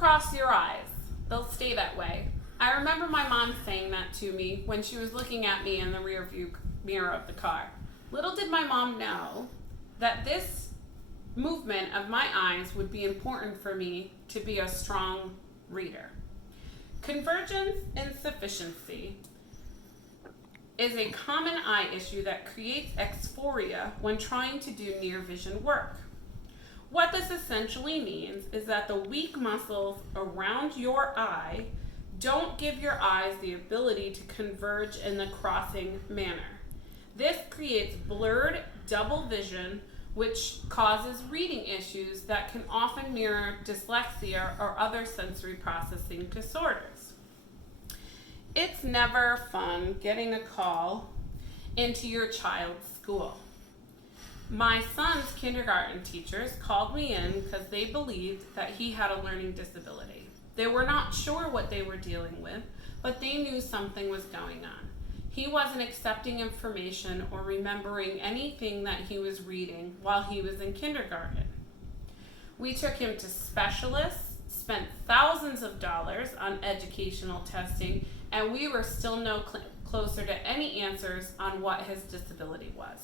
cross your eyes. They'll stay that way. I remember my mom saying that to me when she was looking at me in the rear view mirror of the car. Little did my mom know that this movement of my eyes would be important for me to be a strong reader. Convergence insufficiency is a common eye issue that creates dysphoria when trying to do near vision work. What this essentially means is that the weak muscles around your eye don't give your eyes the ability to converge in the crossing manner. This creates blurred double vision, which causes reading issues that can often mirror dyslexia or other sensory processing disorders. It's never fun getting a call into your child's school. My son's kindergarten teachers called me in because they believed that he had a learning disability. They were not sure what they were dealing with, but they knew something was going on. He wasn't accepting information or remembering anything that he was reading while he was in kindergarten. We took him to specialists, spent thousands of dollars on educational testing, and we were still no closer to any answers on what his disability was.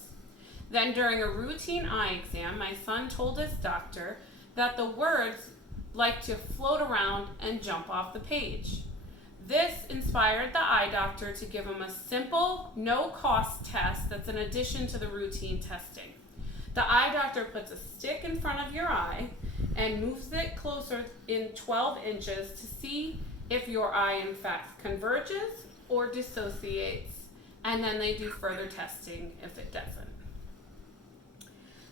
Then during a routine eye exam, my son told his doctor that the words like to float around and jump off the page. This inspired the eye doctor to give him a simple, no-cost test that's in addition to the routine testing. The eye doctor puts a stick in front of your eye and moves it closer in 12 inches to see if your eye in fact converges or dissociates, and then they do further testing if it doesn't.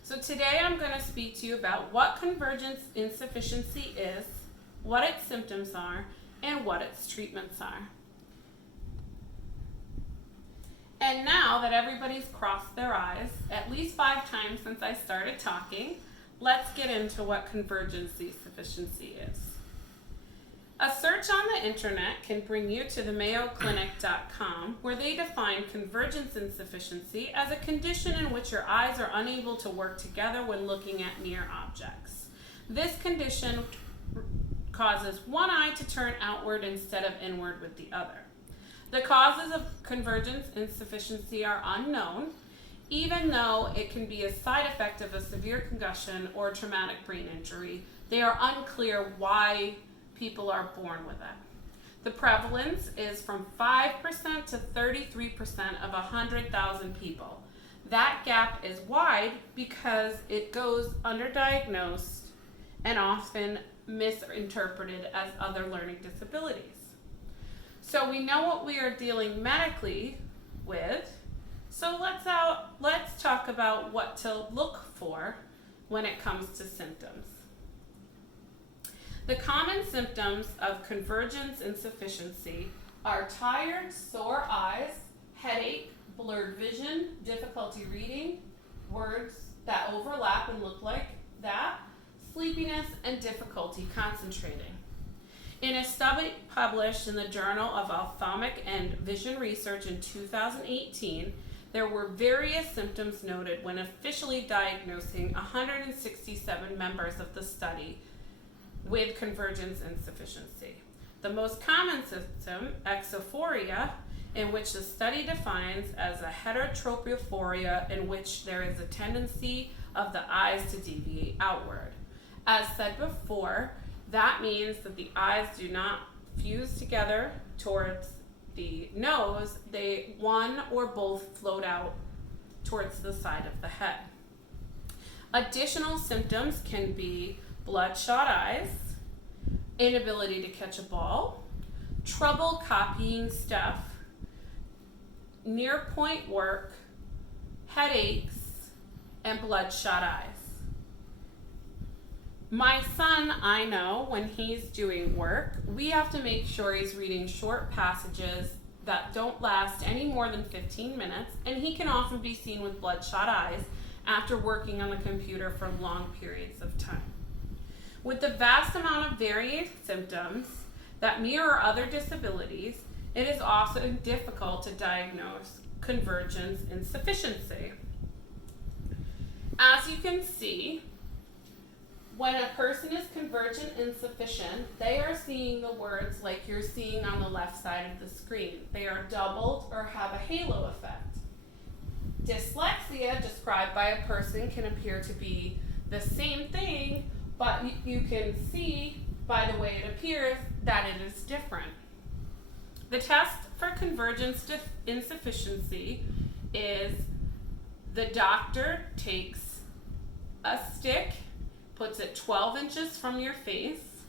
So today I'm going to speak to you about what convergence insufficiency is, what its symptoms are, and what its treatments are. And now that everybody's crossed their eyes at least 5 times since I started talking, let's get into what convergence insufficiency is. A search on the internet can bring you to the mayoclinic.com, where they define convergence insufficiency as a condition in which your eyes are unable to work together when looking at near objects. This condition causes one eye to turn outward instead of inward with the other. The causes of convergence insufficiency are unknown, even though it can be a side effect of a severe concussion or traumatic brain injury. They are unclear why people are born with it. The prevalence is from 5% to 33% of 100,000 people. That gap is wide because it goes underdiagnosed and often misinterpreted as other learning disabilities. So we know what we are dealing medically with, so let's talk about what to look for when it comes to symptoms. The common symptoms of convergence insufficiency are tired, sore eyes, headache, blurred vision, difficulty reading, words that overlap and look like that, sleepiness, and difficulty concentrating. In a study published in the Journal of Ophthalmic and Vision Research in 2018, there were various symptoms noted when officially diagnosing 167 members of the study with convergence insufficiency. The most common symptom, exophoria, in which the study defines as a heterotropophoria in which there is a tendency of the eyes to deviate outward. As said before, that means that the eyes do not fuse together towards the nose, one or both float out towards the side of the head. Additional symptoms can be bloodshot eyes, inability to catch a ball, trouble copying stuff, near point work, headaches, and bloodshot eyes. My son, I know when he's doing work, we have to make sure he's reading short passages that don't last any more than 15 minutes, and he can often be seen with bloodshot eyes after working on the computer for long periods of time. With the vast amount of varying symptoms that mirror other disabilities, it is also difficult to diagnose convergence insufficiency. As you can see, When a person is convergent insufficient, they are seeing the words like you're seeing on the left side of the screen. They are doubled or have a halo effect. Dyslexia, described by a person, can appear to be the same thing, but you can see by the way it appears that it is different. The test for convergence insufficiency is the doctor takes a stick, puts it 12 inches from your face,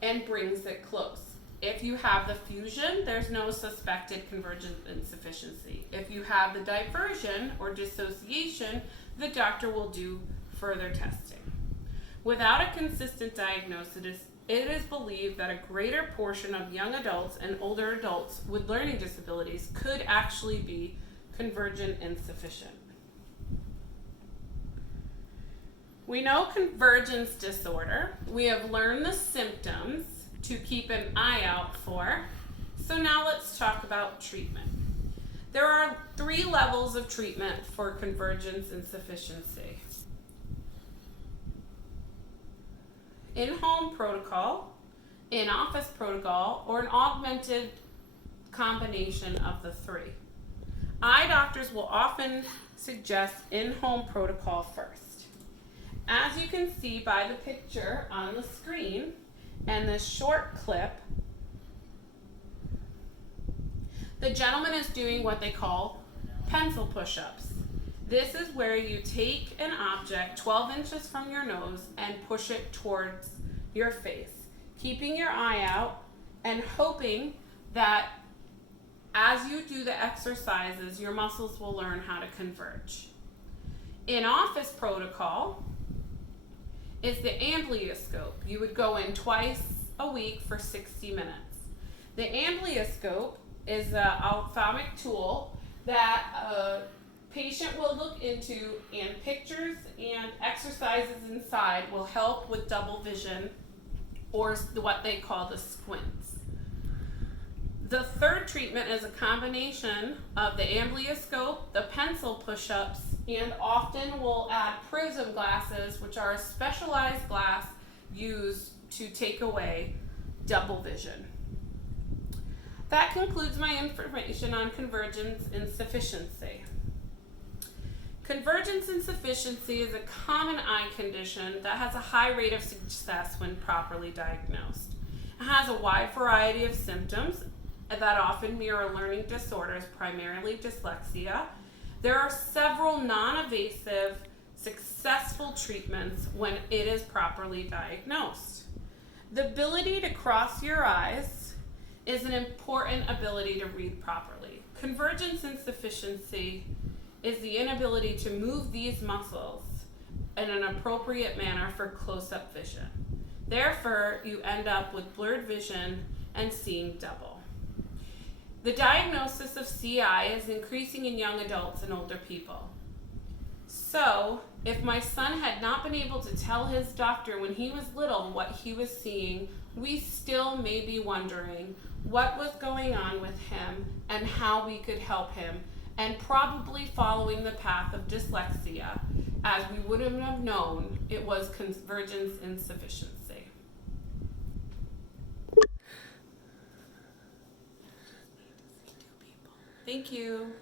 and brings it close. If you have the fusion, there's no suspected convergent insufficiency. If you have the diversion or dissociation, the doctor will do further testing. Without a consistent diagnosis, it is believed that a greater portion of young adults and older adults with learning disabilities could actually be convergent insufficient. We know convergence disorder. We have learned the symptoms to keep an eye out for. So now let's talk about treatment. There are 3 levels of treatment for convergence insufficiency. In-home protocol, in-office protocol, or an augmented combination of the 3. Eye doctors will often suggest in-home protocol first. As you can see by the picture on the screen and this short clip, the gentleman is doing what they call pencil push-ups. This is where you take an object 12 inches from your nose and push it towards your face, keeping your eye out and hoping that as you do the exercises, your muscles will learn how to converge. In-office protocol is the amblyoscope. You would go in twice a week for 60 minutes. The amblyoscope is an ophthalmic tool that a patient will look into, and pictures and exercises inside will help with double vision, or what they call the squints. The third treatment is a combination of the amblyoscope, the pencil push-ups, and often we'll add prism glasses, which are a specialized glass used to take away double vision. That concludes my information on convergence insufficiency. Convergence insufficiency is a common eye condition that has a high rate of success when properly diagnosed. It has a wide variety of symptoms that often mirror learning disorders, primarily dyslexia. There are several non-invasive, successful treatments when it is properly diagnosed. The ability to cross your eyes is an important ability to read properly. Convergence insufficiency is the inability to move these muscles in an appropriate manner for close-up vision. Therefore, you end up with blurred vision and seeing double. The diagnosis of CI is increasing in young adults and older people. So, if my son had not been able to tell his doctor when he was little what he was seeing, we still may be wondering what was going on with him and how we could help him, and probably following the path of dyslexia, as we wouldn't have known it was convergence insufficiency. Thank you.